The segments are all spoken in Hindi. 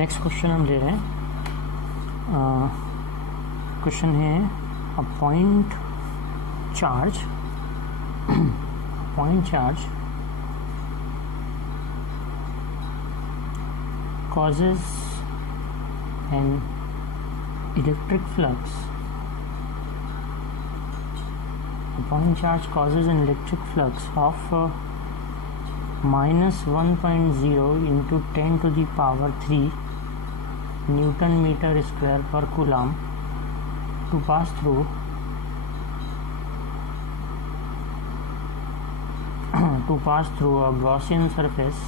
नेक्स्ट क्वेश्चन हम ले रहे हैं, क्वेश्चन है अ point charge causes an electric flux. A point charge causes an electric flux of minus 1.0 into 10 to the power 3 Newton meter square per coulomb to pass through a Gaussian surface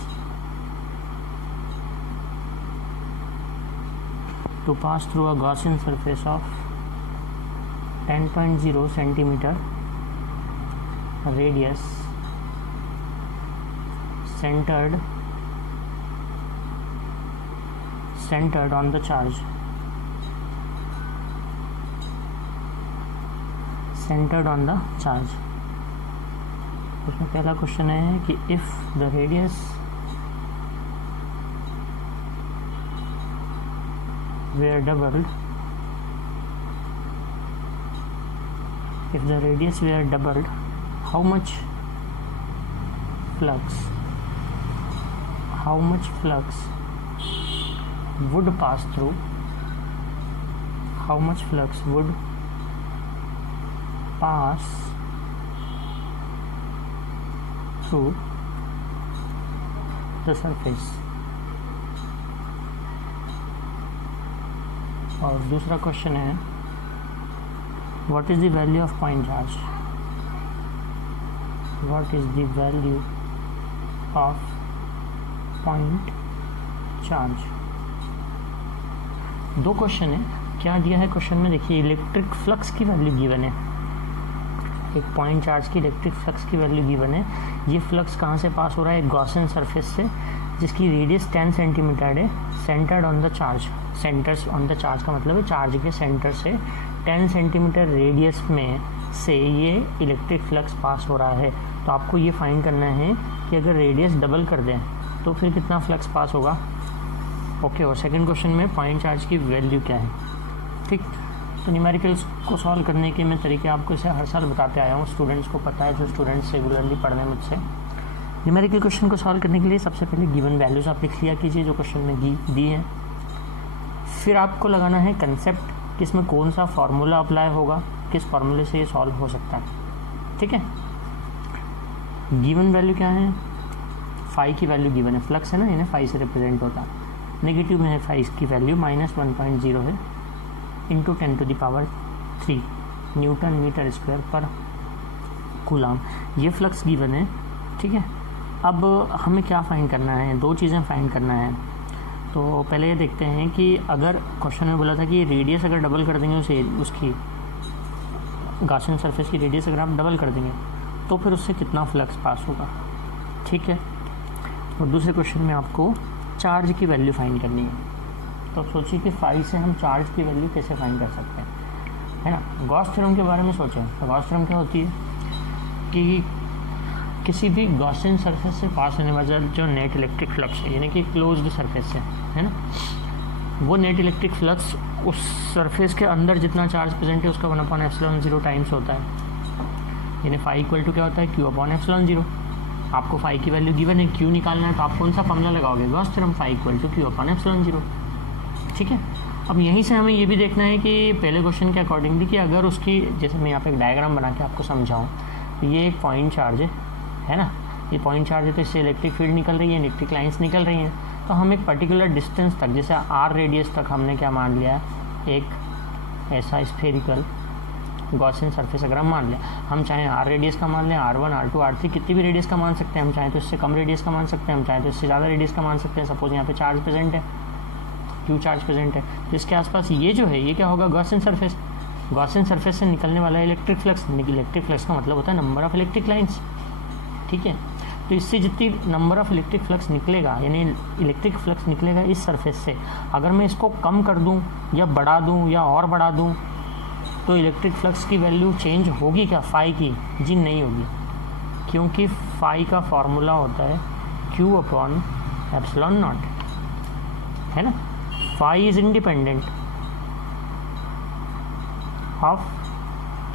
of 10.0 centimeter radius centered on the charge. उसमें पहला क्वेश्चन है कि if the radius were doubled, how much flux would pass through the surface. और दूसरा क्वेश्चन है what is the value of point charge. दो क्वेश्चन है. क्या दिया है क्वेश्चन में, देखिए इलेक्ट्रिक फ्लक्स की वैल्यू गिवन है, एक पॉइंट चार्ज की इलेक्ट्रिक फ्लक्स की वैल्यू गिवन है. ये फ्लक्स कहाँ से पास हो रहा है, एक गॉसियन सरफेस से जिसकी रेडियस 10 सेंटीमीटर है, centred on the charge. Centres on the charge का मतलब है चार्ज के सेंटर से 10 सेंटीमीटर रेडियस में से ये इलेक्ट्रिक फ्लक्स पास हो रहा है. तो आपको ये फाइंड करना है कि अगर रेडियस डबल कर दें तो फिर कितना फ्लक्स पास होगा. ओके. और सेकंड क्वेश्चन में पॉइंट चार्ज की वैल्यू क्या है. ठीक. तो न्यूमेरिकल्स को सॉल्व करने के मैं तरीके आपको इसे हर साल बताते आया हूँ, स्टूडेंट्स को पता है, जो स्टूडेंट्स रेगुलरली पढ़ रहे हैं मुझसे. न्यूमेरिकल क्वेश्चन को सॉल्व करने के लिए सबसे पहले गिवन वैल्यूज आप लिख लिया कीजिए जो क्वेश्चन में दी है. फिर आपको लगाना है कंसेप्ट कि इसमें कौन सा फार्मूला अप्लाई होगा, किस फार्मूले से ये सॉल्व हो सकता है. ठीक है. गिवन वैल्यू क्या है, फाई की वैल्यू गिवन है, फ्लक्स है ना, इन्हें फाई से रिप्रेजेंट होता है. नेगेटिव में है फाई की वैल्यू -1.0 है into 10 to the power 3 newton metre square पर कूलम. ये फ्लक्स गिवन है. ठीक है. अब हमें क्या फाइंड करना है, दो चीज़ें फाइंड करना है. तो पहले ये देखते हैं कि अगर क्वेश्चन में बोला था कि रेडियस अगर डबल कर देंगे उसकी गॉसियन सरफेस की रेडियस अगर आप डबल कर देंगे तो फिर उससे कितना फ्लक्स पास होगा. ठीक है. और दूसरे क्वेश्चन में आपको चार्ज की वैल्यू फाइंड करनी है. तो सोचिए कि फाई से हम चार्ज की वैल्यू कैसे फाइंड कर सकते हैं, है ना. गॉस थ्योरम के बारे में सोचें तो गॉस थ्योरम क्या होती है कि किसी भी गॉसियन सरफेस से पास होने वाला जो नेट इलेक्ट्रिक फ्लक्स है, यानी कि क्लोज्ड सरफेस है ना, वो नेट इलेक्ट्रिक फ्लक्स उस सरफेस के अंदर जितना चार्ज प्रेजेंट है उसका 1/ε0 टाइम्स होता है. यानी फाई इक्वल टू क्या होता है, Q/ε0. आपको फाई की वैल्यू गिवन है, Q निकालना है तो आप कौन सा फॉर्मूला लगाओगे, Gauss theorem, phi equal to Q/ε0. ठीक है. अब यहीं से हमें ये भी देखना है कि पहले क्वेश्चन के अकॉर्डिंगली कि अगर उसकी, जैसे मैं यहाँ पे एक डायग्राम बना के आपको समझाऊँ, तो ये एक पॉइंट चार्ज है ना, ये पॉइंट चार्ज है तो इससे इलेक्ट्रिक फील्ड निकल रही है, इलेक्ट्रिक लाइंस निकल रही हैं. तो हम एक पर्टिकुलर डिस्टेंस तक, जैसे r रेडियस तक हमने क्या मान लिया, एक ऐसा स्फेरिकल गॉसियन सरफेस अगर हम मान लें, हम चाहें r रेडियस का मान लें, r1 r2 r3 कितनी भी रेडियस का मान सकते हैं. हम चाहें तो इससे कम रेडियस का मान सकते हैं, हम चाहें तो इससे ज़्यादा रेडियस का मान सकते हैं. सपोज यहाँ पे चार्ज प्रेजेंट है, Q चार्ज प्रेजेंट है, तो इसके आसपास ये जो है ये क्या होगा, गॉसियन सरफेस. गॉसियन सरफेस से निकलने वाला इलेक्ट्रिक फ्लक्स, इलेक्ट्रिक फ्लक्स का मतलब होता है नंबर ऑफ इलेक्ट्रिक लाइन्स. ठीक है. तो इससे जितनी नंबर ऑफ इलेक्ट्रिक फ्लक्स निकलेगा, यानी इलेक्ट्रिक फ्लक्स निकलेगा इस सरफेस से, अगर मैं इसको कम कर दूं या बढ़ा दूं या और बढ़ा दूं तो इलेक्ट्रिक फ्लक्स की वैल्यू चेंज होगी क्या, फाई की? जी नहीं होगी, क्योंकि फाई का फॉर्मूला होता है Q/ε0, है ना. फाई इज इंडिपेंडेंट ऑफ,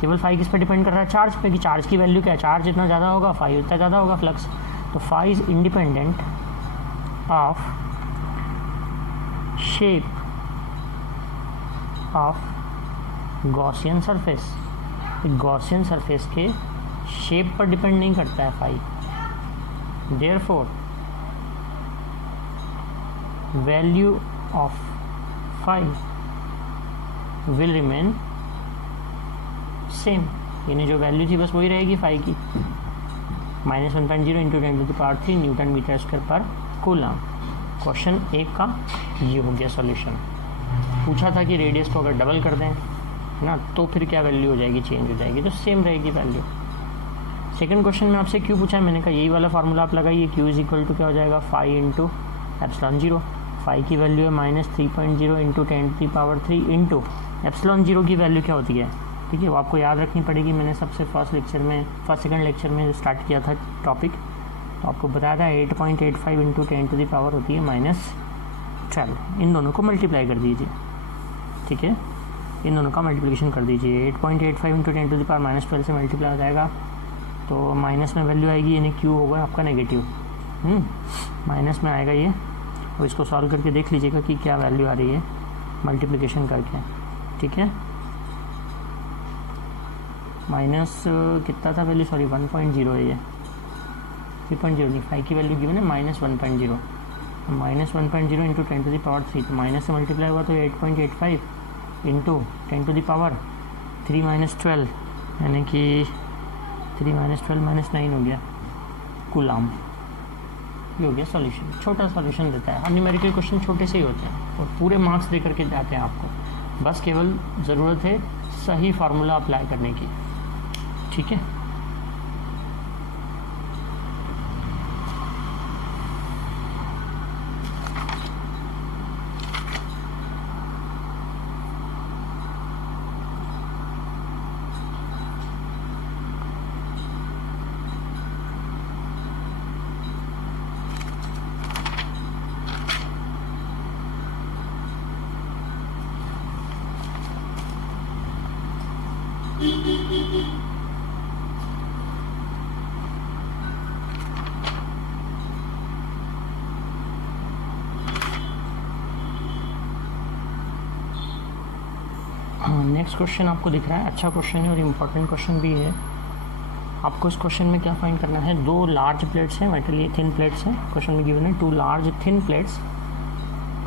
केवल फाई किस पर डिपेंड कर रहा है, चार्ज पे, कि चार्ज की वैल्यू क्या है, चार्ज जितना ज़्यादा होगा फाई उतना ज़्यादा होगा फ्लक्स। तो phi is independent of shape of Gaussian surface. Gaussian surface के शेप पर डिपेंड नहीं करता है phi. Therefore value of phi will remain same, यानी जो वैल्यू थी बस वही रहेगी फाई की, -1.0 इंटू 10⁻³ न्यूटन मीटर स्क्वायर पर कूलम। क्वेश्चन 1 का ये हो गया सॉल्यूशन। पूछा था कि रेडियस को अगर डबल कर दें ना तो फिर क्या वैल्यू हो जाएगी, चेंज हो जाएगी, तो सेम रहेगी वैल्यू। सेकंड क्वेश्चन में आपसे क्यू पूछा है, मैंने कहा यही वाला फार्मूला आप लगाइए, क्यू इज इक्वल टू क्या हो जाएगा, फाई इंटू एप्सिलॉन 0। फाई की वैल्यू है -3.0 इंटू 10⁻³ इंटू एप्सिलॉन 0 की वैल्यू क्या होती है, ठीक है, वो आपको याद रखनी पड़ेगी। मैंने सबसे सेकंड लेक्चर में स्टार्ट किया था टॉपिक, तो आपको बताया था 8.85 इंटू 10⁻³ होती है -12। इन दोनों को मल्टीप्लाई कर दीजिए, ठीक है, इन दोनों का मल्टीप्लिकेशन कर दीजिए। 8.85 इंटू 10⁻12 से मल्टीप्लाई हो जाएगा, तो माइनस में वैल्यू आएगी, यानी क्यू होगा आपका नेगेटिव, माइनस में आएगा ये। और इसको सॉल्व करके देख लीजिएगा कि क्या वैल्यू आ रही है मल्टीप्लिकेशन करके, ठीक है। माइनस कितना था वैल्यू, सॉरी 1.0 है ये, 3.0 नहीं, फाई की वैल्यू गिवन है -1.0, -1.0 इंटू 10⁻³ तो माइनस से मल्टीप्लाई हुआ तो 8.85 इंटू 10⁻³ -12, यानी कि 3 - 12 - 9 हो गया कूलम। ये हो गया सॉल्यूशन, छोटा सॉल्यूशन देता है। अब न्यूमेरिकल क्वेश्चन छोटे से ही होते हैं और पूरे मार्क्स दे करके जाते हैं आपको, बस केवल ज़रूरत है सही फार्मूला अप्लाई करने की, ठीक है। नेक्स्ट क्वेश्चन आपको दिख रहा है, अच्छा क्वेश्चन है और इम्पोर्टेंट क्वेश्चन भी है। आपको इस क्वेश्चन में क्या फाइंड करना है, 2 लार्ज प्लेट्स हैं, मेटल थिन प्लेट्स हैं, क्वेश्चन में गिवन है 2 large thin plates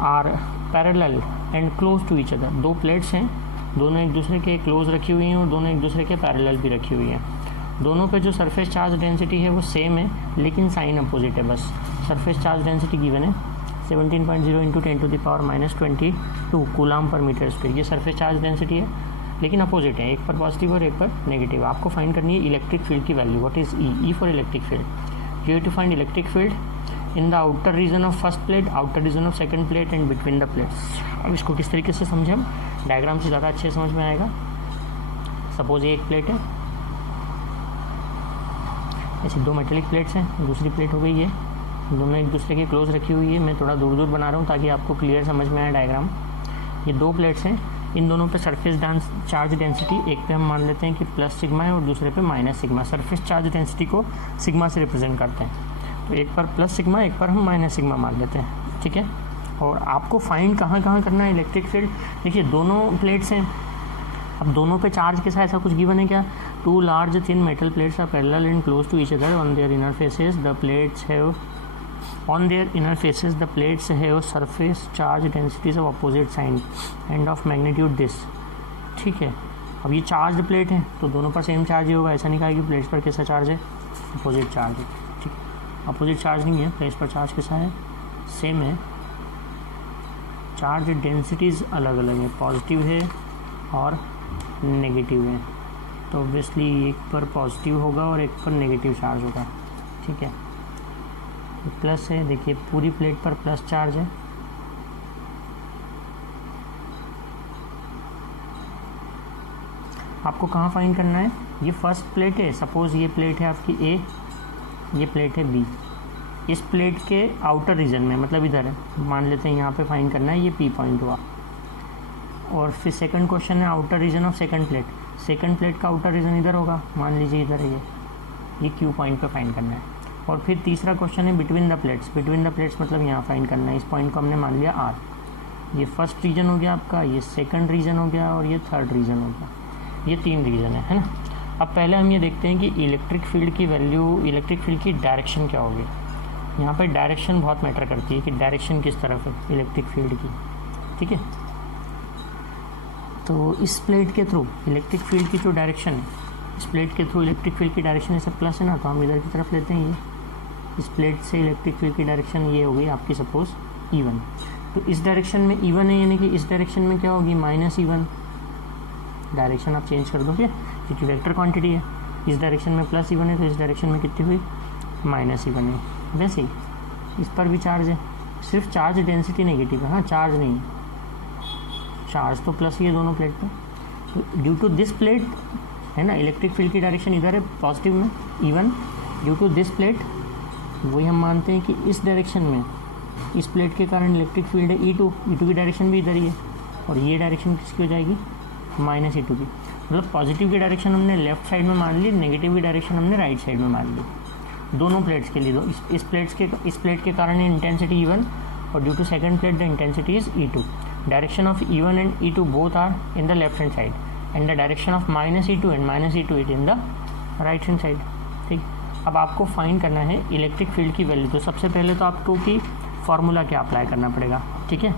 are parallel and close to each other. 2 plates हैं, दोनों एक दूसरे के क्लोज रखी हुई हैं और दोनों एक दूसरे के पैरेलल भी रखी हुई हैं। दोनों पे जो सरफेस चार्ज डेंसिटी है वो सेम है, लेकिन साइन अपोजिट है बस। सरफेस चार्ज डेंसिटी गिवन है 17.0 इंटू 10⁻⁻22 कूलम पर मीटर स्क्वायर, ये सरफेस चार्ज डेंसिटी है, लेकिन अपोजिट है, एक पर पॉजिटिव और एक पर नेगेटिव। आपको फाइंड करनी है इलेक्ट्रिक फील्ड की value, what is E for electric field. You have to find electric field in the outer region of first plate, outer region of second plate and between the plates. अब इसको किस तरीके से समझें हम, डायग्राम से ज़्यादा अच्छे समझ में आएगा। सपोज ये एक प्लेट है, ऐसे 2 मेटेलिक प्लेट्स हैं, दूसरी प्लेट हो गई है, दोनों एक दूसरे के क्लोज रखी हुई है। मैं थोड़ा दूर दूर बना रहा हूँ ताकि आपको क्लियर समझ में आए डायग्राम। ये 2 प्लेट्स हैं, इन दोनों पे सरफेस चार्ज डेंसिटी, एक पे हम मान लेते हैं कि प्लस सिग्मा है और दूसरे पे minus sigma. Surface charge density को सिग्मा से रिप्रेजेंट करते हैं, तो एक पर प्लस सिग्मा, एक पर हम माइनस सिग्मा मान लेते हैं, ठीक है। और आपको फाइंड कहाँ करना है इलेक्ट्रिक फील्ड, देखिए दोनों प्लेट्स हैं, अब दोनों पे चार्ज के साथ ऐसा कुछ गिवन है क्या, 2 large thin metal plates are parallel and close to each other on their inner faces, the plates have on their inner faces the plates have surface charge densities of opposite sign and of magnitude this, ठीक है। अब ये चार्ज प्लेट है तो दोनों पर सेम चार्ज ही होगा, ऐसा नहीं कहा कि प्लेट्स पर कैसा चार्ज है, अपोजिट चार्ज है, ठीक है। अपोजिट चार्ज नहीं है, प्लेट्स पर चार्ज कैसा है, सेम है, चार्ज डेंसिटीज़ अलग अलग है, पॉजिटिव है और नेगेटिव है, तो ऑब्वियसली एक पर पॉजिटिव होगा और एक पर नेगेटिव चार्ज होगा, ठीक है। प्लस है, देखिए पूरी प्लेट पर प्लस चार्ज है, आपको कहाँ फाइंड करना है, ये फर्स्ट प्लेट है, सपोज ये प्लेट है आपकी ए, ये प्लेट है बी। इस प्लेट के आउटर रीजन में, मतलब इधर है, मान लेते हैं यहाँ पे फाइंड करना है, ये पी पॉइंट हुआ। और फिर सेकंड क्वेश्चन है outer region of second plate. Second plate का आउटर रीजन इधर होगा, मान लीजिए इधर है, ये क्यू पॉइंट पे फाइंड करना है। और फिर तीसरा क्वेश्चन है between the plates. Between the plates मतलब यहाँ फाइंड करना है, इस पॉइंट को हमने मान लिया आर। ये फर्स्ट रीजन हो गया आपका, ये सेकंड रीजन हो गया, और ये थर्ड रीजन हो गया। ये 3 रीजन है ना। अब पहले हम ये देखते हैं कि इलेक्ट्रिक फील्ड की वैल्यू, इलेक्ट्रिक फील्ड की डायरेक्शन क्या होगी। यहाँ पे डायरेक्शन बहुत मैटर करती है कि डायरेक्शन किस तरफ है इलेक्ट्रिक फील्ड की, ठीक है। तो इस प्लेट के थ्रू इलेक्ट्रिक फील्ड की जो डायरेक्शन है, इस प्लेट के थ्रू इलेक्ट्रिक फील्ड की डायरेक्शन ऐसे प्लस है ना, तो हम इधर की तरफ लेते हैं। ये इस प्लेट से इलेक्ट्रिक फील्ड की डायरेक्शन ये होगी आपकी सपोज E1। तो इस डायरेक्शन में E1 है, यानी कि इस डायरेक्शन में क्या होगी -E1। डायरेक्शन आप चेंज कर दोगे क्योंकि वेक्टर क्वांटिटी है। इस डायरेक्शन में +E1 है, तो इस डायरेक्शन में कितनी हुई -E1 है। वैसे ही इस पर भी चार्ज है, सिर्फ चार्ज डेंसिटी नेगेटिव है, हाँ चार्ज नहीं है, चार्ज तो प्लस ही है दोनों प्लेट पे। तो ड्यू टू दिस प्लेट है ना, इलेक्ट्रिक फील्ड की डायरेक्शन इधर है पॉजिटिव में E1। Due to this plate वही हम मानते हैं कि इस डायरेक्शन में इस प्लेट के कारण इलेक्ट्रिक फील्ड है E2 की डायरेक्शन भी इधर ही है, और ये डायरेक्शन किसकी हो जाएगी -E2 की। मतलब पॉजिटिव की डायरेक्शन हमने लेफ्ट साइड में मान ली, नेगेटिव की डायरेक्शन हमने राइट साइड में मान ली, दोनों प्लेट्स के लिए। दो इस प्लेट के कारण इंटेंसिटी E1, और due to second plate the intensity is E2। Direction of E1 and E2 both are in the left hand side, and the direction of -E2 and -E2 is in the right hand side, ठीक। अब आपको फाइंड करना है इलेक्ट्रिक फील्ड की वैल्यू। तो सबसे पहले तो आपको कि फार्मूला क्या अप्लाई करना पड़ेगा, ठीक है,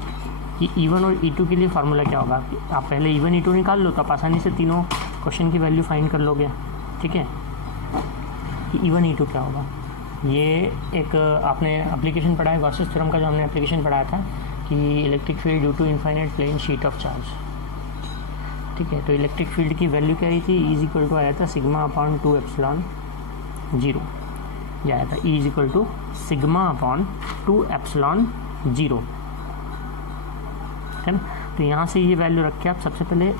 कि E1 और E2 के लिए फार्मूला क्या होगा। आप पहले E1 E2 निकाल लो, तो आप आसानी से तीनों क्वेश्चन की वैल्यू फाइंड कर लोगे, ठीक है। कि E1 E2 क्या होगा, ये एक आपने एप्लीकेशन पढ़ा है गॉसेस थ्योरम का, जो हमने एप्लीकेशन पढ़ाया था कि electric field due to infinite plane sheet of charge, ठीक है। तो इलेक्ट्रिक फील्ड की वैल्यू क्या आई थी, E = आया था σ/2ε0, यह आया था E = σ/2ε0, है ना। तो यहाँ से ये वैल्यू रख के आप सबसे पहले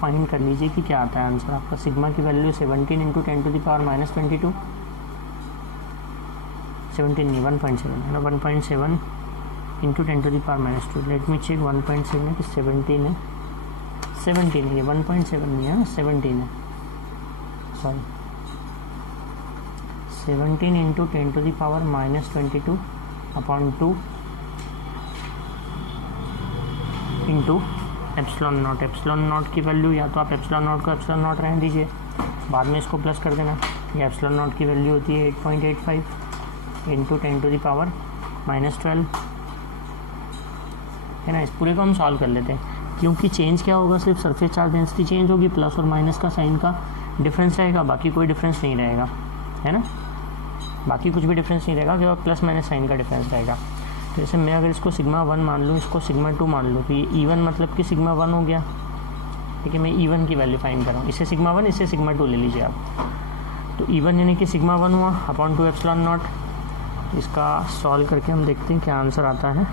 फाइंड कर लीजिए कि क्या आता है आंसर आपका। सिग्मा की वैल्यू 17 × 10⁻22, 17 नहीं 1.7 है ना, 1.7 × 10⁻²। लेट मी चेक, 1.7 है कि 17 है, 17 है, 1.7 नहीं है, 17 है, सॉरी 17 × 10⁻22/2 इंटू ε0। ε0 की वैल्यू, या तो आप ε0 को ε0 रहने दीजिए, बाद में इसको प्लस कर देना। ये ε0 की वैल्यू होती है 8.85 × 10⁻12 है ना। इस पूरे को हम सॉल्व कर लेते हैं, क्योंकि चेंज क्या होगा, सिर्फ सरफेस चार्ज डेंसिटी चेंज होगी, प्लस और माइनस का साइन का डिफरेंस रहेगा, बाकी कोई डिफरेंस नहीं रहेगा, है ना। बाकी कुछ भी डिफरेंस नहीं रहेगा, केवल प्लस माइनस साइन का डिफरेंस रहेगा। तो जैसे मैं अगर इसको σ1 मान लूँ, इसको σ2 मान लूँ, तो ये E1 मतलब कि σ1 हो गया, ठीक है। मैं E1 की वैल्यू फाइंड कर रहा हूँ, इससे σ1, इससे σ2 ले लीजिए आप। तो E1 यानी कि σ1 हुआ /2ε0। इसका सॉल्व करके हम देखते हैं क्या आंसर आता है।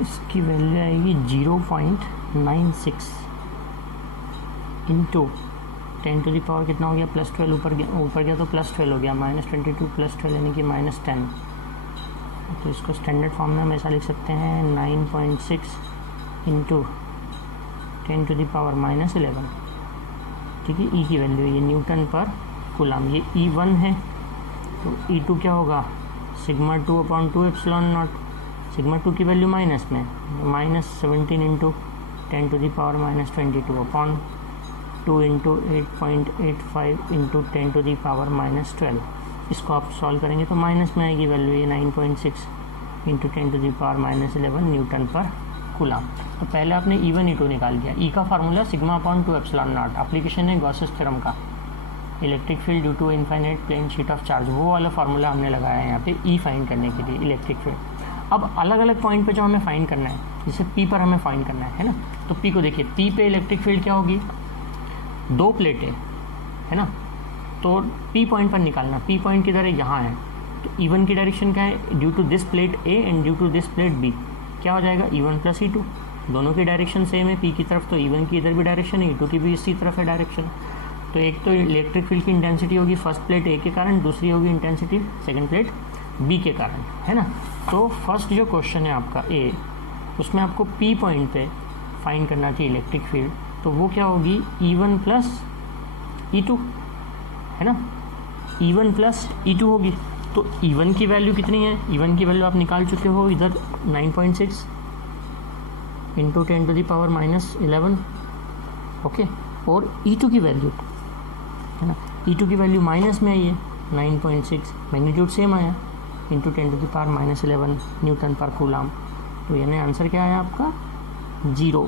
इसकी वैल्यू आएगी 0.96 इंटू 10⁻, कितना हो गया, +12, ऊपर गया तो +12 हो गया, -22 +12 यानी कि -10। तो इसको स्टैंडर्ड फॉर्म में हम ऐसा लिख सकते हैं 9.6 इंटू 10⁻11, ठीक है। ई की वैल्यू ये न्यूटन पर कूलम, ये E1 है, तो E2 क्या होगा, σ2/2ε0। σ2 की वैल्यू माइनस में, -17 इंटू 10⁻22/2 इंटू 8.85 इंटू 10⁻12। इसको आप सॉल्व करेंगे तो माइनस में आएगी वैल्यू, ये 9.6 इंटू 10⁻11 न्यूटन पर कूलम। तो पहले आपने E1 E2 निकाल दिया। E का फार्मूला σ/2ε0, एप्लीकेशन है गॉसेस थ्योरम का, electric field due to infinite plane sheet of charge, वो वाला फार्मूला हमने लगाया है यहाँ पे E फाइंड करने के लिए इलेक्ट्रिक फील्ड। अब अलग अलग पॉइंट पे जो हमें फाइंड करना है, जैसे P पर हमें फाइंड करना है ना, तो P को देखिए, P पे इलेक्ट्रिक फील्ड क्या होगी, 2 प्लेटें है ना, तो P पॉइंट पर निकालना। P पॉइंट किधर है, यहाँ है, तो E1 की डायरेक्शन क्या है, due to this plate A and due to this plate B, क्या हो जाएगा E1 + E2। दोनों की डायरेक्शन सेम है, पी की तरफ तो E1 की इधर भी डायरेक्शन है, E2 की भी इसी तरफ है डायरेक्शन। तो एक तो इलेक्ट्रिक फील्ड की इंटेंसिटी होगी फर्स्ट प्लेट ए के कारण, दूसरी होगी इंटेंसिटी सेकंड प्लेट बी के कारण, है ना। तो फर्स्ट जो क्वेश्चन है आपका ए, उसमें आपको पी पॉइंट पे फाइंड करना चाहिए इलेक्ट्रिक फील्ड, तो वो क्या होगी E1 प्लस E2, है ना, E1 प्लस E2 होगी। तो E1 की वैल्यू कितनी है, E1 की वैल्यू आप निकाल चुके हो इधर 9.6 into 10 to the power -11, okay. और E2 की वैल्यू, है ना, E2 की वैल्यू माइनस में आई है 9.6, मैग्नीट्यूड सेम आया, into 10 to the power -11 newton पर कूलाम। तो यानी आंसर क्या है आपका 0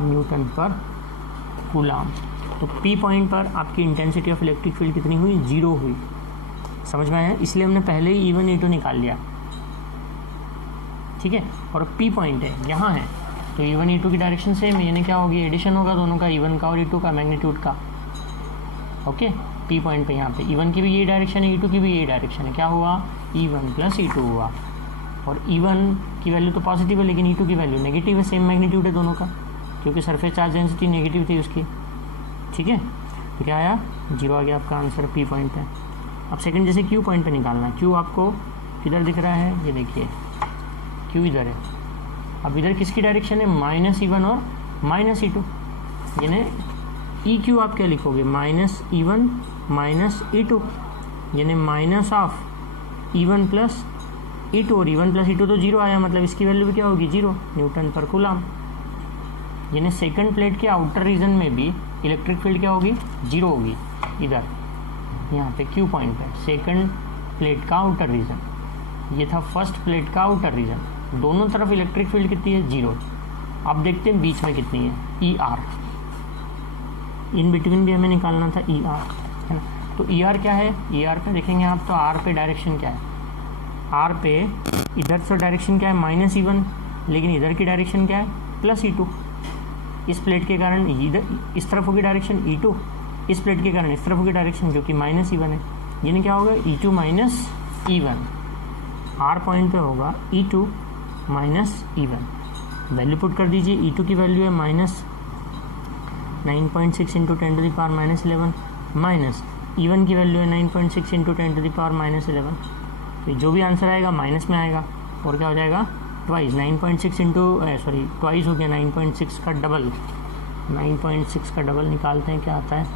न्यूटन पर कूलाम। तो पी पॉइंट पर आपकी इंटेंसिटी ऑफ इलेक्ट्रिक फील्ड कितनी हुई, 0 हुई। समझ में आया, इसलिए हमने पहले ही E1 E2 निकाल लिया, ठीक है। और पी पॉइंट है यहाँ है, तो E1 E2 की डायरेक्शन सेम है, यानी क्या होगी, एडिशन होगा दोनों का, E1 का और E2 का मैग्नीट्यूड का, ओके। पी पॉइंट पे यहाँ पे E1 की भी यही डायरेक्शन है, E2 की भी यही डायरेक्शन है, क्या हुआ E1 प्लस E2 हुआ। और E1 की वैल्यू तो पॉजिटिव है, लेकिन E2 की वैल्यू नेगेटिव है, सेम मैग्नीट्यूड है दोनों का, क्योंकि सरफेस चार्ज डेंसिटी नेगेटिव थी उसकी, ठीक है। तो क्या आया 0 आ गया आपका आंसर पी पॉइंट पे। अब सेकंड जैसे क्यू पॉइंट पे निकालना है, क्यू आपको किधर दिख रहा है, ये देखिए क्यू इधर है। अब इधर किसकी डायरेक्शन है, -E1 और -E2, यानी EQ आप क्या लिखोगे, -E1 -E2, यानी minus of E1 plus E2, और E1 प्लस E2 तो 0 आया, मतलब इसकी वैल्यू भी क्या होगी 0 न्यूटन पर कूलाम। यानी सेकंड प्लेट के आउटर रीजन में भी इलेक्ट्रिक फील्ड क्या होगी 0 होगी, इधर यहाँ पे क्यू पॉइंट पे सेकंड प्लेट का आउटर रीजन, ये था फर्स्ट प्लेट का आउटर रीजन, दोनों तरफ इलेक्ट्रिक फील्ड कितनी है 0। अब देखते हैं बीच में कितनी है, ER, इन बिटवीन भी हमें निकालना था ER, है ना। तो ER क्या है, ER पे देखेंगे आप, तो R पे डायरेक्शन क्या है, R पे इधर से डायरेक्शन क्या है -E1, लेकिन इधर की डायरेक्शन क्या है +E2। इस प्लेट के कारण इधर इस तरफ होगी डायरेक्शन E2, इस प्लेट के कारण इस तरफ होगी डायरेक्शन जो कि -E1 है, यानी क्या होगा E2 minus E1। R point पे होगा E2 minus E1, value put कर दीजिए। E2 की वैल्यू है -9.6 into 10 to the power -11, minus E1 की वैल्यू है 9.6 इंटू 10 टू द पावर -11। तो जो भी आंसर आएगा माइनस में आएगा, और क्या हो जाएगा ट्वाइस 9.6 इंटू ट्वाइस हो गया 9.6 का डबल, 9.6 का डबल निकालते हैं क्या आता है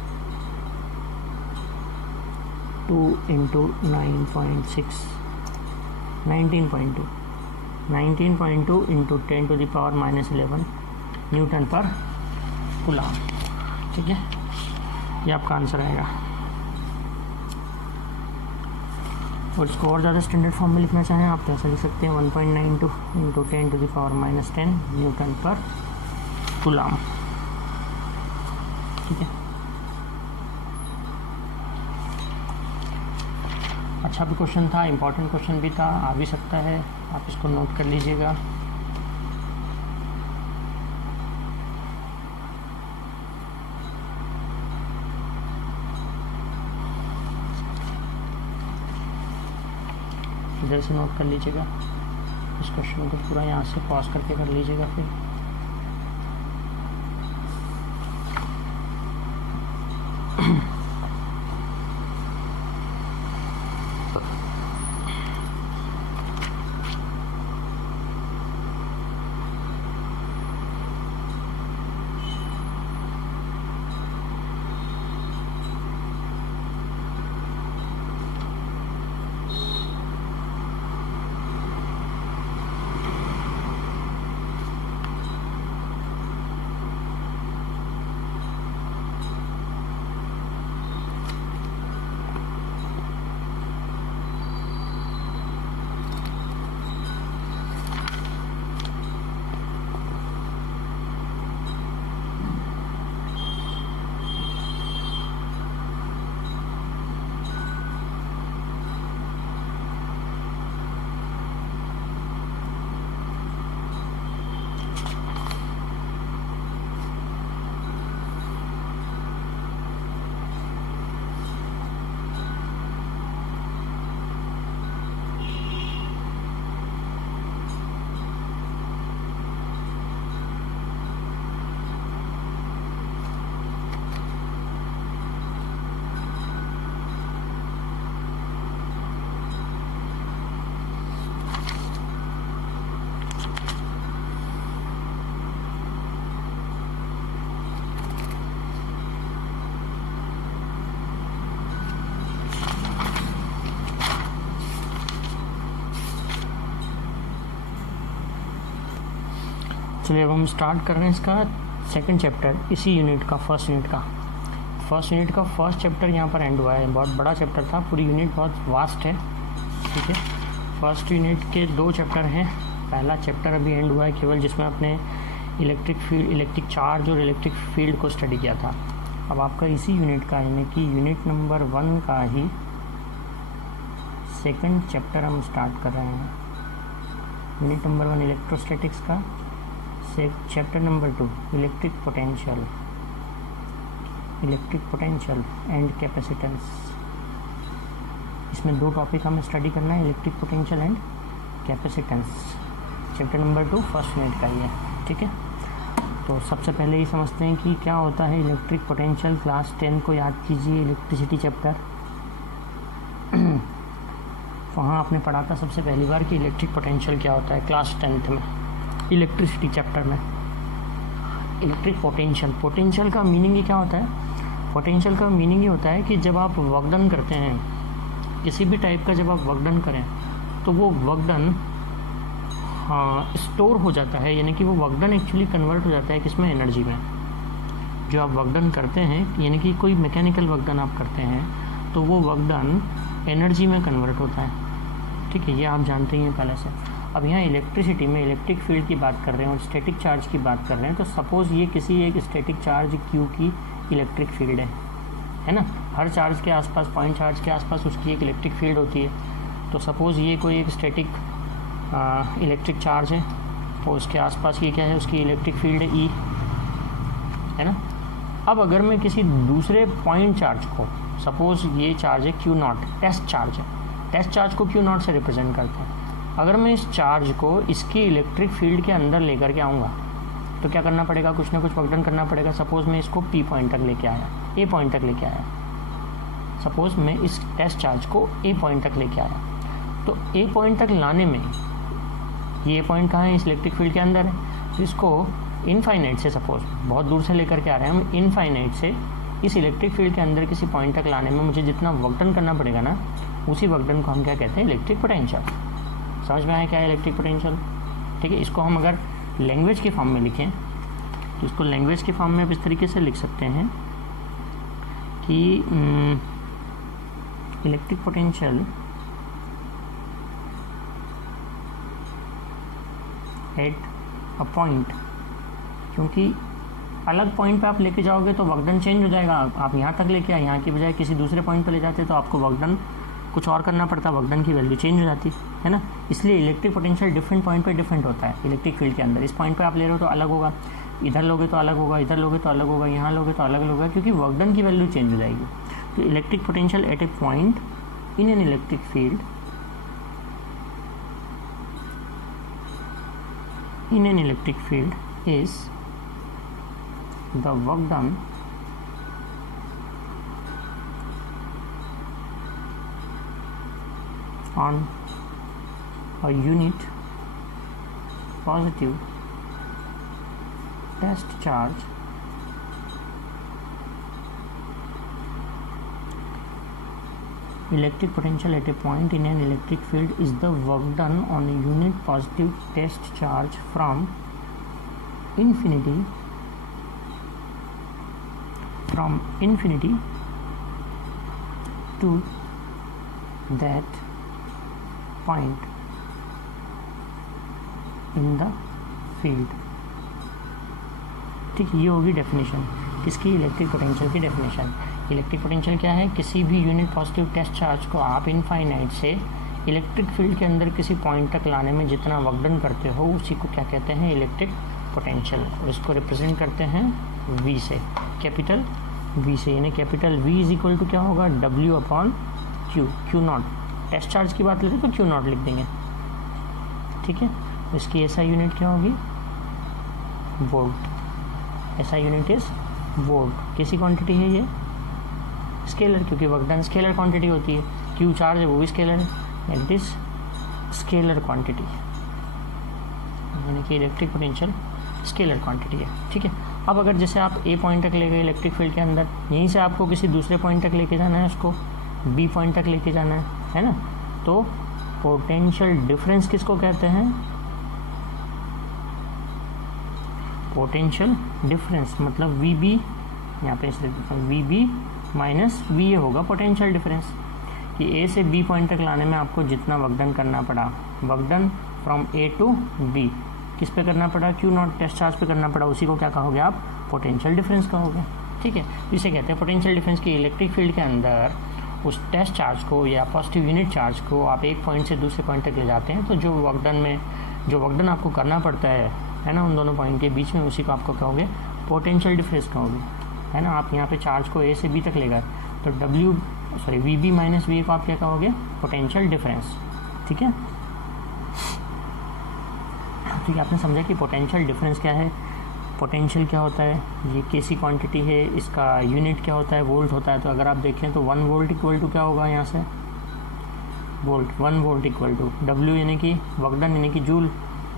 2 into 9.6 19.2 into 10 to the power -11 newton पर कूलाम, ठीक है। ये आपका आंसर आएगा। और इसको और ज़्यादा स्टैंडर्ड फॉर्म में लिखना चाहें आप तो ऐसा लिख सकते हैं 1.92 into 10 to the power -10 newton पर कूलाम, ठीक है। अच्छा भी क्वेश्चन था, इम्पोर्टेंट क्वेश्चन भी था, आ भी सकता है, आप इसको नोट कर लीजिएगा। इधर से नोट कर लीजिएगा, इस क्वेश्चन को पूरा यहाँ से पॉज करके कर लीजिएगा फिर। चलिए अब हम स्टार्ट कर रहे हैं इसका सेकंड चैप्टर, इसी यूनिट का फर्स्ट यूनिट का फर्स्ट चैप्टर यहाँ पर एंड हुआ है। बहुत बड़ा चैप्टर था, पूरी यूनिट बहुत वास्ट है, ठीक है। फर्स्ट यूनिट के 2 चैप्टर हैं। पहला चैप्टर अभी एंड हुआ है केवल, जिसमें आपने इलेक्ट्रिक फील्ड, इलेक्ट्रिक चार्ज और इलेक्ट्रिक फील्ड को स्टडी किया था। अब आपका इसी यूनिट का, यानी कि यूनिट नंबर 1 का ही सेकंड चैप्टर हम स्टार्ट कर रहे हैं। यूनिट नंबर 1 इलेक्ट्रोस्टैटिक्स का, chapter number 2 electric potential and capacitance. इसमें 2 टॉपिक हमें स्टडी करना है, electric potential and capacitance. Chapter number 2 first unit का ही है, ठीक है। तो सबसे पहले ये समझते हैं कि क्या होता है इलेक्ट्रिक पोटेंशियल। क्लास 10 को याद कीजिए, इलेक्ट्रिसिटी चैप्टर। वहाँ आपने पढ़ा था सबसे पहली बार कि इलेक्ट्रिक पोटेंशियल क्या होता है, क्लास 10th में इलेक्ट्रिसिटी चैप्टर में। इलेक्ट्रिक पोटेंशियल का मीनिंग ही क्या होता है? पोटेंशियल का मीनिंग ये होता है कि जब आप वर्क डन करते हैं, किसी भी टाइप का जब आप वर्क डन करें, तो वो वर्क डन स्टोर हो जाता है, यानी कि वो वर्क डन एक्चुअली कन्वर्ट हो जाता है किसमें, एनर्जी में। जो आप वर्क डन करते हैं, यानी कि कोई मैकेनिकल वर्क डन आप करते हैं, तो वो वर्क डन एनर्जी में कन्वर्ट होता है, ठीक है। ये आप जानते ही हैं पहले से। अब यहाँ इलेक्ट्रिसिटी में इलेक्ट्रिक फील्ड की बात कर रहे हैं और स्टैटिक चार्ज की बात कर रहे हैं। तो सपोज़ ये किसी एक स्टैटिक चार्ज Q की इलेक्ट्रिक फील्ड है ना। हर चार्ज के आसपास, पॉइंट चार्ज के आसपास उसकी एक इलेक्ट्रिक फील्ड होती है। तो सपोज़ ये कोई एक स्टैटिक इलेक्ट्रिक चार्ज है, तो उसके आसपास ये क्या है, उसकी इलेक्ट्रिक फील्ड है E, है ना। अब अगर मैं किसी दूसरे पॉइंट चार्ज को, सपोज़ ये चार्ज है Q0, टेस्ट चार्ज है, टेस्ट चार्ज को Q0 से रिप्रेजेंट करते हैं। अगर मैं इस चार्ज को इसकी इलेक्ट्रिक फील्ड के अंदर लेकर के आऊँगा, तो क्या करना पड़ेगा, कुछ ना कुछ वर्क डन करना पड़ेगा। सपोज़ मैं इसको P पॉइंट तक लेके आया, A पॉइंट तक लेके आया। सपोज़ मैं इस टेस्ट चार्ज को A पॉइंट तक लेके आया, तो A पॉइंट तक लाने में, ये पॉइंट कहाँ है, इस इलेक्ट्रिक फील्ड के अंदर है। तो इसको इनफाइनाइट से, सपोज़ बहुत दूर से लेकर के आ रहे हैं हम, इनफाइनाइट से इस इलेक्ट्रिक फील्ड के अंदर किसी पॉइंट तक लाने में मुझे जितना वर्क डन करना पड़ेगा ना, उसी वर्क डन को हम क्या कहते हैं, इलेक्ट्रिक पोटेंशियल। समझ में आया क्या है इलेक्ट्रिक पोटेंशियल, ठीक है। इसको हम अगर लैंग्वेज के फॉर्म में लिखें, तो इसको लैंग्वेज के फॉर्म में आप इस तरीके से लिख सकते हैं कि electric potential at a point, क्योंकि अलग पॉइंट पे आप लेके जाओगे तो वर्क डन चेंज हो जाएगा। आप यहाँ तक लेके आए, यहाँ की बजाय किसी दूसरे पॉइंट पे ले जाते तो आपको वर्क डन कुछ और करना पड़ता, वर्क डन की वैल्यू चेंज हो जाती है ना। इसलिए इलेक्ट्रिक पोटेंशियल डिफरेंट पॉइंट पे डिफरेंट होता है इलेक्ट्रिक फील्ड के अंदर। इस पॉइंट पे आप ले रहे हो तो अलग होगा, इधर लोगे तो अलग होगा, इधर लोगे तो अलग होगा, यहाँ लोगे तो अलग होगा, क्योंकि वर्क डन की वैल्यू चेंज हो जाएगी। तो electric potential at A point in an electric field, in an electric field is the work done on a unit positive test charge electric potential at a point in an electric field is the work done on a unit positive test charge from infinity to that point in the field, ठीक। ये होगी डेफिनेशन किसकी, इलेक्ट्रिक पोटेंशियल की डेफिनेशन। इलेक्ट्रिक पोटेंशियल क्या है, किसी भी यूनिट पॉजिटिव टेस्ट चार्ज को आप इनफाइनाइट से इलेक्ट्रिक फील्ड के अंदर किसी पॉइंट तक लाने में जितना वर्क डन करते हो, उसी को क्या कहते हैं, इलेक्ट्रिक पोटेंशियल। और इसको रिप्रेजेंट करते हैं V से, कैपिटल V से, यानी capital V is equal to क्या होगा, W/Q, Q0। टेस्ट चार्ज की बात लेते तो Q0 लिख देंगे, ठीक है। इसकी SI यूनिट क्या होगी, volt. SI unit is volt. कैसी क्वांटिटी है ये, स्केलर, क्योंकि वर्क डन स्केलर क्वांटिटी होती है। Q चार्ज है वो भी स्केलर है, इट इज स्केलर क्वांटिटी, यानी कि इलेक्ट्रिक पोटेंशियल स्केलर क्वांटिटी है, ठीक है। अब अगर जैसे आप A पॉइंट तक ले गए इलेक्ट्रिक फील्ड के अंदर, यहीं से आपको किसी दूसरे पॉइंट तक लेके जाना है, उसको B पॉइंट तक लेके जाना है ना। तो पोटेंशियल डिफरेंस किसको कहते हैं, पोटेंशियल डिफरेंस, मतलब वी बी, यहाँ पे इसलिए V B minus V A होगा पोटेंशियल डिफरेंस, कि ए से बी पॉइंट तक लाने में आपको जितना वर्क डन करना पड़ा, work done from A to B, किस पे करना पड़ा, क्यू नॉट टेस्ट चार्ज पे करना पड़ा, उसी को क्या कहोगे आप, पोटेंशियल डिफरेंस कहोगे। ठीक है, इसे कहते हैं पोटेंशियल डिफरेंस की इलेक्ट्रिक फील्ड के अंदर उस टेस्ट चार्ज को या पॉजिटिव यूनिट चार्ज को आप एक पॉइंट से दूसरे पॉइंट तक ले जाते हैं, तो जो वर्क डन आपको करना पड़ता है ना, उन दोनों पॉइंट के बीच में, उसी को आपको कहोगे पोटेंशियल डिफरेंस कहोगे, है ना। आप यहाँ पे चार्ज को ए से बी तक ले गए तो V B minus V A को आप क्या कहोगे, पोटेंशियल डिफरेंस। ठीक है, ठीक है, आपने समझा कि पोटेंशियल डिफरेंस क्या है, पोटेंशियल क्या होता है, ये कैसी क्वांटिटी है, इसका यूनिट क्या होता है, वोल्ट होता है। तो अगर आप देखें तो 1 वोल्ट इक्वल टू क्या होगा, यहाँ से volt, 1 volt equal to W यानी कि वर्क डन यानी कि जूल,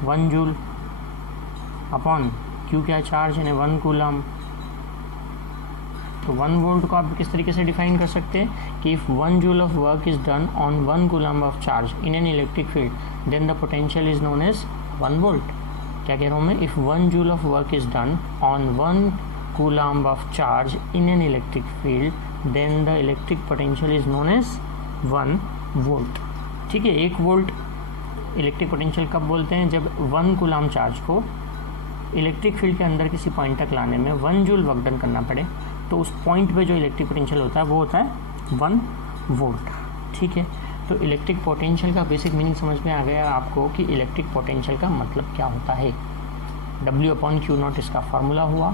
1 जूल अपॉन क्यू क्या चार्ज यानी 1 कूलम। तो 1 वोल्ट को आप किस तरीके से डिफाइन कर सकते हैं कि if 1 joule of work is done on 1 coulomb of charge in an electric field then the potential is known as 1 volt. क्या कह रहा हूँ मैं, if 1 joule of work is done on 1 coulomb of charge in an electric field then the electric potential is known as 1 volt. ठीक है, 1 वोल्ट इलेक्ट्रिक पोटेंशियल कब बोलते हैं, जब 1 कूलम चार्ज को इलेक्ट्रिक फील्ड के अंदर किसी पॉइंट तक लाने में 1 जूल वर्क डन करना पड़े, तो उस पॉइंट पे जो इलेक्ट्रिक पोटेंशियल होता है वो होता है 1 वोल्ट। ठीक है, तो इलेक्ट्रिक पोटेंशियल का बेसिक मीनिंग समझ में आ गया आपको कि इलेक्ट्रिक पोटेंशियल का मतलब क्या होता है। W अपॉन क्यू नॉट इसका फार्मूला हुआ,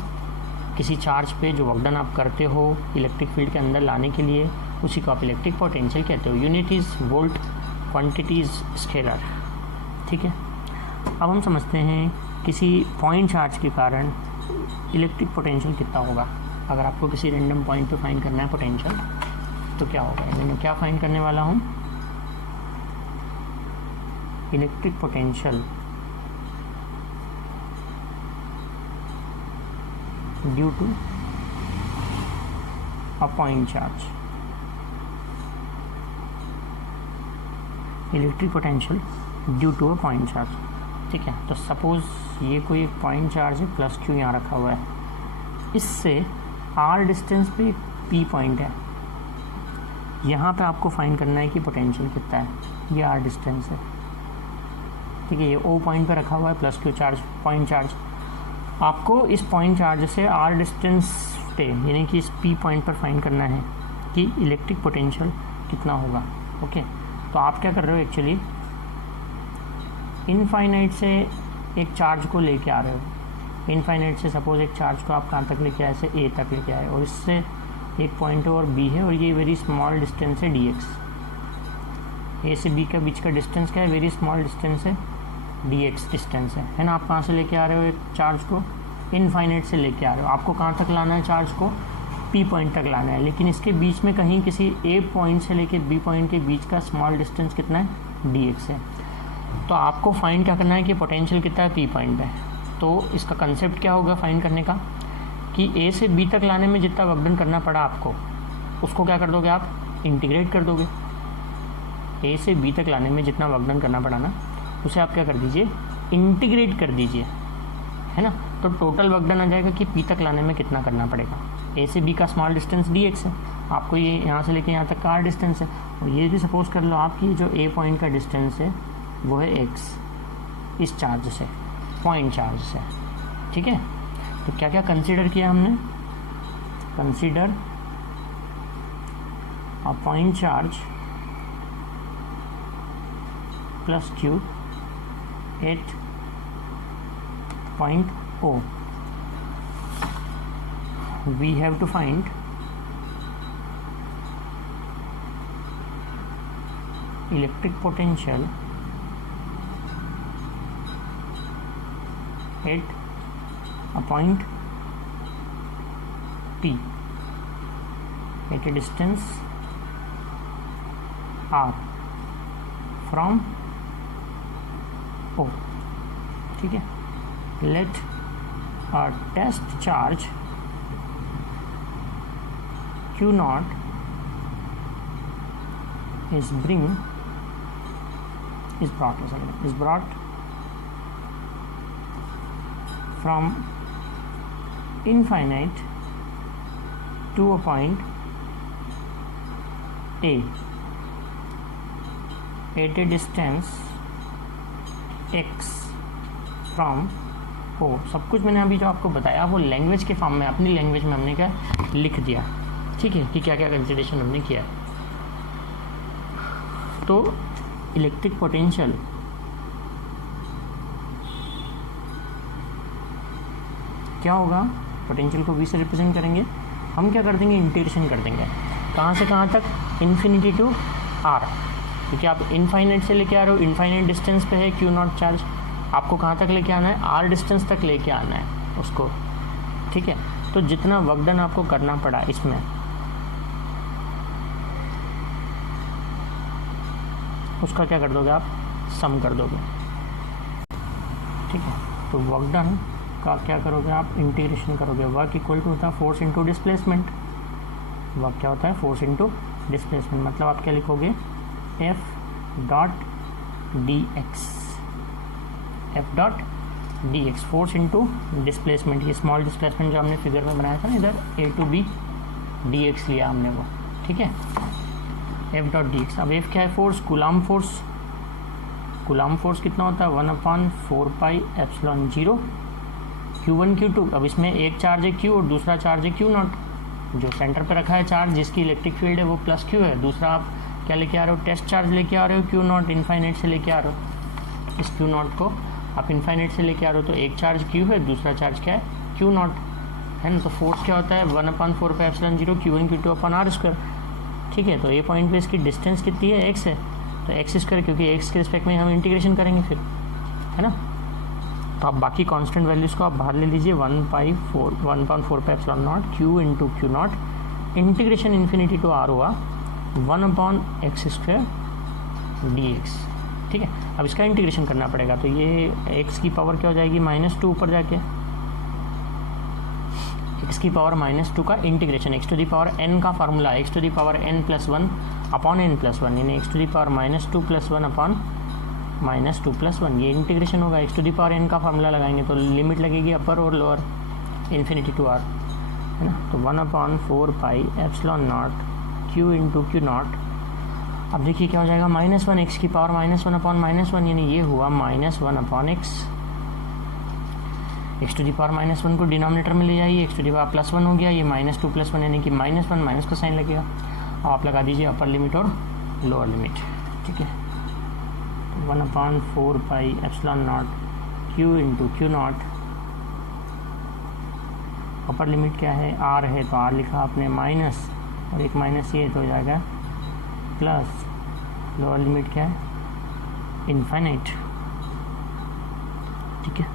किसी चार्ज पे जो वर्क डन आप करते हो इलेक्ट्रिक फील्ड के अंदर लाने के लिए, उसी को आप इलेक्ट्रिक पोटेंशियल कहते हो। Unit is volt, quantity is scalar. ठीक है, अब हम समझते हैं किसी पॉइंट चार्ज के कारण इलेक्ट्रिक पोटेंशियल कितना होगा। अगर आपको किसी रैंडम पॉइंट पे फाइंड करना है पोटेंशियल तो क्या होगा, मैं क्या फाइंड करने वाला हूँ, electric potential due to a point charge, electric potential due to a point charge. ठीक है, तो सपोज ये कोई एक पॉइंट चार्ज है, प्लस क्यू यहाँ रखा हुआ है, इससे आर डिस्टेंस पे पी पॉइंट है, यहाँ पे आपको फाइंड करना है कि पोटेंशियल कितना है, ये आर डिस्टेंस है। ठीक है, ये ओ पॉइंट पे रखा हुआ है, plus Q charge, point charge. आपको इस पॉइंट चार्ज से आर डिस्टेंस पे यानी कि इस पी पॉइंट पर फाइंड करना है कि इलेक्ट्रिक पोटेंशियल कितना होगा। ओके, तो आप क्या कर रहे हो, एक्चुअली इनफाइनाइट से एक चार्ज को लेके आ रहे हो। इनफाइनाइट से सपोज एक चार्ज को आप कहाँ तक लेके आए, से ए तक लेके आए, और इससे एक पॉइंट और बी है, और ये वेरी स्मॉल डिस्टेंस है डी एक्स। ए से बी के बीच का डिस्टेंस क्या है, वेरी स्मॉल डिस्टेंस है, डी एक्स डिस्टेंस है ना। आप कहाँ से लेके आ रहे हो एक चार्ज को, इनफाइनाइट से लेके आ रहे हो। आपको कहाँ तक लाना है चार्ज को, पी पॉइंट तक लाना है, लेकिन इसके बीच में कहीं किसी ए पॉइंट से लेके बी पॉइंट के बीच का स्मॉल डिस्टेंस कितना है, डी एक्स है। तो आपको फाइंड क्या करना है कि पोटेंशियल कितना है पी पॉइंट पे। तो इसका कंसेप्ट क्या होगा फाइंड करने का, कि ए से बी तक लाने में जितना वर्क डन करना पड़ा आपको, उसको क्या कर दोगे आप, इंटीग्रेट कर दोगे। ए से बी तक लाने में जितना वर्क डन करना पड़ा ना, उसे आप क्या कर दीजिए, इंटीग्रेट कर दीजिए, है ना। तो टोटल वर्क डन आ जाएगा कि पी तक लाने में कितना करना पड़ेगा। ए से बी का स्मॉल डिस्टेंस डी एक्स है, आपको ये यहाँ से लेके यहाँ तक का आर डिस्टेंस है, और ये भी सपोज कर लो आपकी जो ए पॉइंट का डिस्टेंस है वो है एक्स, इस चार्ज से, पॉइंट चार्ज से। ठीक है, तो क्या क्या कंसीडर किया हमने, consider a point charge plus Q at point O. We have to find electric potential at a point P at a distance R from O. ठीक है, let a test charge Q naught is brought from infinite to a point A at a distance x from O. सब कुछ मैंने अभी जो आपको बताया वो लैंग्वेज के फॉर्म में, अपनी लैंग्वेज में हमने क्या लिख दिया, ठीक है, कि क्या क्या कंसिडरेशन हमने किया। तो इलेक्ट्रिक पोटेंशियल क्या होगा, पोटेंशियल को v से रिप्रेजेंट करेंगे। हम क्या कर देंगे, इंटीग्रेशन कर देंगे। कहाँ से कहाँ तक, इन्फिनिटी टू r, क्योंकि आप इनफाइनाइट से लेके आ रहे हो, इनफाइनाइट डिस्टेंस पे है क्यू नॉट चार्ज, आपको कहाँ तक लेके आना है, r डिस्टेंस तक लेके आना है उसको, ठीक है। तो जितना वर्क डन आपको करना पड़ा इसमें, उसका क्या कर दोगे आप, सम कर दोगे, ठीक है। तो वर्क डन का क्या करोगे आप, इंटीग्रेशन करोगे। वर्क इक्वल टू होता है फोर्स इंटू डिस्प्लेसमेंट। वर्क क्या होता है, फोर्स इंटू डिस्प्लेसमेंट। मतलब आप क्या लिखोगे, F dot D x, F dot D x, force into displacement. ये स्मॉल डिस्प्लेसमेंट जो हमने फिगर में बनाया था ना, इधर ए टू बी डी एक्स लिया हमने वो, ठीक है, एफ डॉट डी एक्स। अब एफ क्या है, force, coulomb force. Coulomb force कितना होता है, 1/4πε0 Q1 Q2। अब इसमें एक चार्ज है Q और दूसरा चार्ज है Q नॉट। जो सेंटर पर रखा है चार्ज, जिसकी इलेक्ट्रिक फील्ड है वो प्लस Q है। दूसरा आप क्या लेके आ रहे हो, टेस्ट चार्ज लेके आ रहे हो, Q नॉट इनफाइनाइट से लेके आ रहे हो। इस Q नॉट को आप इनफाइनाइट से लेके आ रहे हो, तो एक चार्ज Q है, दूसरा चार्ज क्या है, Q नॉट है ना। तो फोर्स क्या होता है, 1/4πε0 Q1 Q2/r², ठीक है। तो ए पॉइंट पे इसकी डिस्टेंस कितनी है, x है, तो x², क्योंकि x के रिस्पेक्ट में हम इंटीग्रेशन करेंगे फिर, है ना। तो आप बाकी कांस्टेंट वैल्यूज़ को आप बाहर ले लीजिए, 1/4πε0 Q into Q naught integration infinity to r हुआ 1/x² dx, ठीक है। अब इसका इंटीग्रेशन करना पड़ेगा, तो ये x की पावर क्या हो जाएगी, -2 ऊपर जाके, x की पावर -2 का integration, x to the power n का formula, x to the power n+1 upon n+1, यानी x to the power -2 + 1 upon -2 + 1, ये इंटीग्रेशन होगा। x to the power n का फार्मूला लगाएंगे तो लिमिट लगेगी अपर और लोअर, इन्फिनिटी टू r, है ना। तो 1/4πε0 Q इंटू Q नॉट। अब देखिए क्या हो जाएगा, -1, x की पावर -1 अपॉन -1, यानी ये हुआ -1/x। x to the power -1 को डिनोमिनेटर में ले जाइए, x टू दी पावर +1 हो गया, ये -2 + 1 यानी कि -1, माइनस का साइन लगेगा। अब आप लगा दीजिए अपर लिमिट और लोअर लिमिट, ठीक है। 1/4πε0 Q into Q not, upper limit क्या है, r है, तो r लिखा आपने माइनस, और एक माइनस ये तो हो जाएगा प्लस, लोअर लिमिट क्या है, इनफाइनाइट, ठीक है,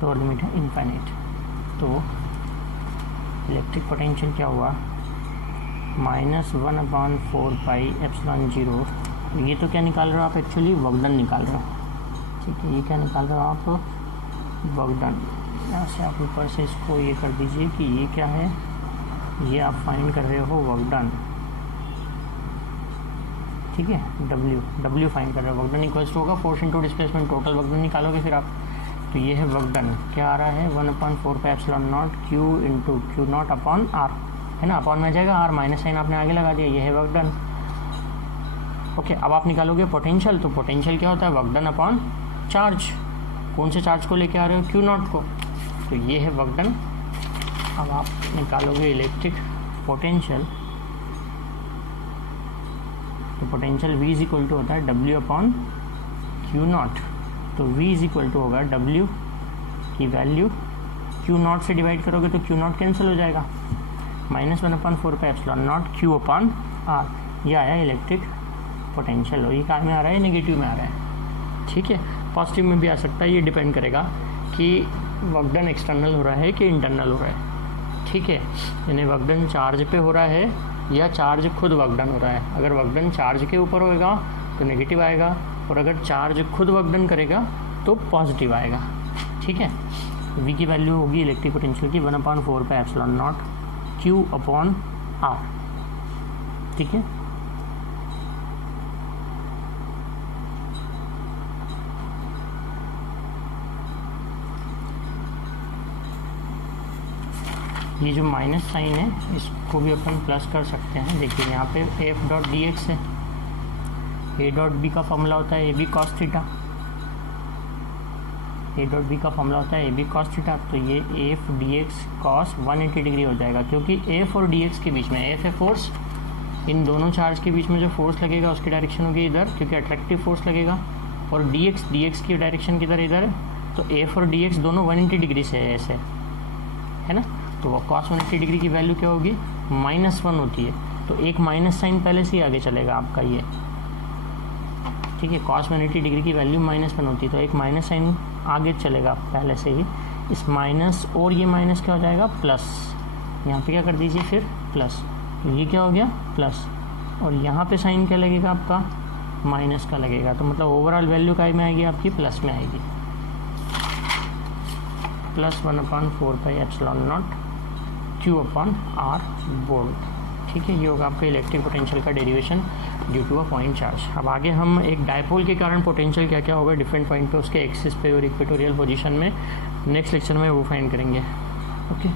लोअर लिमिट है इनफाइनाइट। तो इलेक्ट्रिक पोटेंशियल क्या हुआ, -1/4πε0। ये तो क्या निकाल रहे हो आप, एक्चुअली वर्क डन निकाल रहे हो, ठीक है। ये क्या निकाल रहे हो आप, वर्क डन। यहाँ से आप ऊपर से इसको ये कर दीजिए कि ये क्या है, ये आप फाइंड कर रहे हो वर्क डन, ठीक है। W फाइंड कर रहे हो, वर्क डन इक्वल्स टू होगा force into displacement, total work done निकालोगे फिर आप। तो ये है वर्क डन, क्या आ रहा है, 1/4πε0 Q into Q not upon r, है ना। अपॉन में आ जाएगा r, माइनस साइन आपने आगे लगा दिया, ये है वर्क डन, ओके। अब आप निकालोगे पोटेंशियल, तो पोटेंशियल क्या होता है, वर्क डन अपॉन चार्ज। कौन से चार्ज को लेके आ रहे हो, Q नॉट को, तो ये है वर्क डन। अब आप निकालोगे इलेक्ट्रिक पोटेंशियल, तो potential V is equal to होता है W अपॉन Q नॉट। तो V इज इक्वल टू होगा W की वैल्यू Q नॉट से डिवाइड करोगे तो Q नॉट कैंसिल हो जाएगा, -1/4πε0 Q अपॉन R। ये आया इलेक्ट्रिक पोटेंशियल। और ये क्या में आ रहा है, नेगेटिव में आ रहा है, ठीक है। पॉजिटिव में भी आ सकता है, ये डिपेंड करेगा कि वर्क डन एक्सटर्नल हो रहा है कि इंटरनल हो रहा है, ठीक है। यानी वर्क डन चार्ज पे हो रहा है या चार्ज खुद वर्क डन हो रहा है। अगर वर्क डन चार्ज के ऊपर होएगा तो नेगेटिव आएगा, और अगर चार्ज खुद वर्क डन करेगा तो पॉजिटिव आएगा, ठीक है। V की वैल्यू होगी इलेक्ट्रिक पोटेंशियल की 1/4πε0 Q अपॉन R, ठीक है। ये जो माइनस साइन है इसको भी अपन प्लस कर सकते हैं। देखिए यहाँ पे एफ डॉट डी एक्स है, ए डॉट बी का फॉर्मूला होता है A B cos theta, A dot B का फॉर्मूला होता है ए बी कॉस थीटा। तो ये F D X cos 180 degree हो जाएगा, क्योंकि एफ और डी एक्स के बीच में, एफ है फोर्स, इन दोनों चार्ज के बीच में जो फोर्स लगेगा उसकी डायरेक्शन होगी इधर, क्योंकि अट्रैक्टिव फोर्स लगेगा, और डी एक्स की डायरेक्शन किधर इधर है। तो एफ और डी एक्स दोनों 180 डिग्री से है ऐसे, है ना। तो कॉस 180 डिग्री की वैल्यू क्या होगी, -1 होती है। तो एक माइनस साइन पहले से ही आगे चलेगा आपका ये, ठीक है। कॉस 180 डिग्री की वैल्यू -1 होती है, तो एक माइनस साइन आगे चलेगा पहले से ही। इस माइनस और ये माइनस क्या हो जाएगा, प्लस। यहाँ पे क्या कर दीजिए फिर, प्लस। तो ये क्या हो गया, प्लस, और यहाँ पे साइन क्या लगेगा आपका, माइनस का लगेगा। तो मतलब ओवरऑल वैल्यू काय में आएगी आपकी, प्लस में आएगी, +1/4πε0 Q/r बोल्ट, ठीक है। ये होगा आपका इलेक्ट्रिक पोटेंशियल का derivation due to a point charge. अब आगे हम एक डायपोल के कारण पोटेंशियल क्या क्या होगा डिफरेंट पॉइंट पे, उसके एक्सिस पे और इक्वेटोरियल पोजीशन में नेक्स्ट लेक्चर में वो फाइंड करेंगे। ओके।